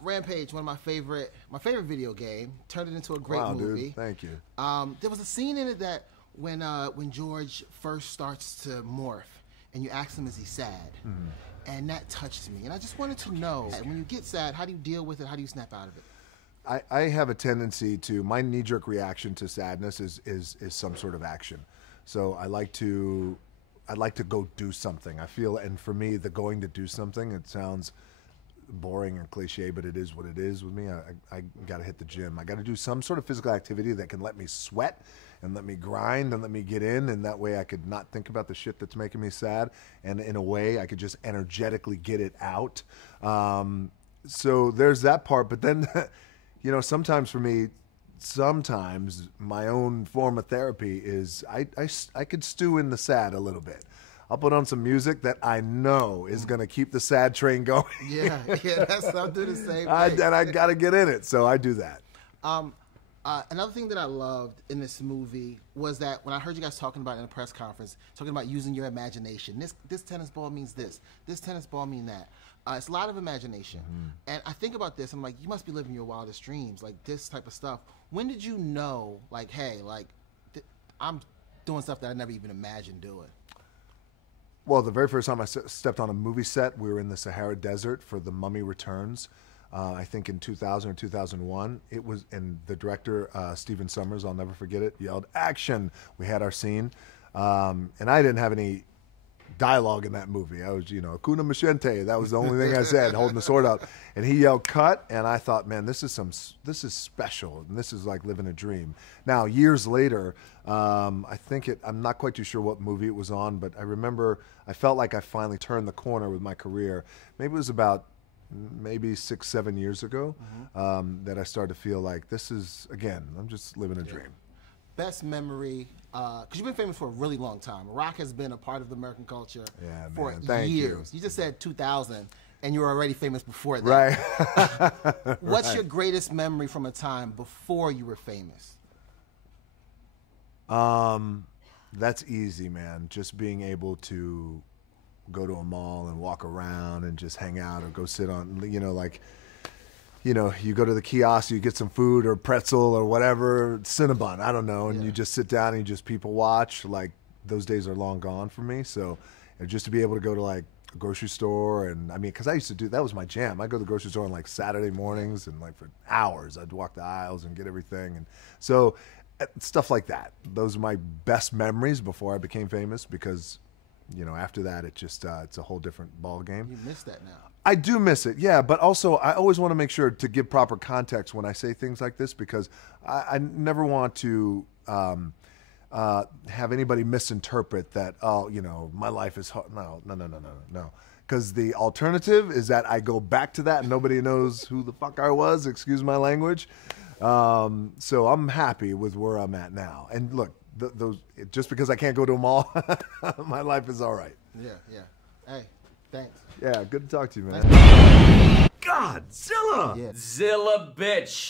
Rampage, one of my favorite video game, turned it into a great movie. Dude, thank you. There was a scene in it that when George first starts to morph, and you ask him, is he sad? And that touched me. And I just wanted to know, when you get sad, how do you deal with it? How do you snap out of it? I have a tendency to, my knee-jerk reaction to sadness is some sort of action. So I'd like to go do something. I feel, and for me, the going to do something, it sounds boring and cliche, but it is what it is with me. I got to hit the gym. I got to do some sort of physical activity that can let me sweat and let me grind and let me get in, and that way I could not think about the shit that's making me sad, and in a way I could just energetically get it out. So there's that part, but then you know, sometimes for me, sometimes my own form of therapy is I could stew in the sad a little bit. I'll put on some music that I know is going to keep the sad train going. Yeah, I'll do the same thing. And I got to get in it, so I do that. Another thing that I loved in this movie was that when I heard you guys talking about it in a press conference, talking about using your imagination. This tennis ball means this. This tennis ball means that. It's a lot of imagination. And I think about this, I'm like, you must be living your wildest dreams, like this type of stuff. When did you know, like, hey, like, I'm doing stuff that I never even imagined doing? Well, the very first time I stepped on a movie set, we were in the Sahara Desert for The Mummy Returns. I think in 2000 or 2001. It was, and the director, Stephen Sommers, I'll never forget it, yelled, "Action!" We had our scene. And I didn't have any dialogue in that movie. I was, you know, Akuna Machente. That was the only thing I said, holding the sword up. And he yelled, "Cut!" And I thought, man, this is special. And this is like living a dream. Now, years later, I think I'm not quite too sure what movie it was on, but I remember I felt like I finally turned the corner with my career. Maybe it was about 6, 7 years ago that I started to feel like this is, again, I'm just living a dream. Best memory, because you've been famous for a really long time. Rock has been a part of the American culture for years. You just said 2000, and you were already famous before that. Right. What's your greatest memory from a time before you were famous? That's easy, man. Just being able to go to a mall and walk around and just hang out, or go sit on, you know, like, you know, you go to the kiosk, you get some food or pretzel or whatever, Cinnabon, I don't know, and you just sit down and you just people watch. Like, those days are long gone for me. So, and just to be able to go to like a grocery store, and I mean, because I used to do, that was my jam. I'd go to the grocery store on like Saturday mornings, and like for hours I'd walk the aisles and get everything. And so stuff like that, those are my best memories before I became famous, because, you know, after that, it just it's a whole different ball game. You miss that now. I do miss it, yeah. But also, I always want to make sure to give proper context when I say things like this, because I never want to have anybody misinterpret that, oh, you know, my life is hard. No. Because the alternative is that I go back to that and nobody knows who the fuck I was, excuse my language. So I'm happy with where I'm at now. And look, just because I can't go to a mall, my life is all right. Yeah. Hey, thanks. Yeah, good to talk to you, man. God, Xilla! Yeah. Xilla, bitch!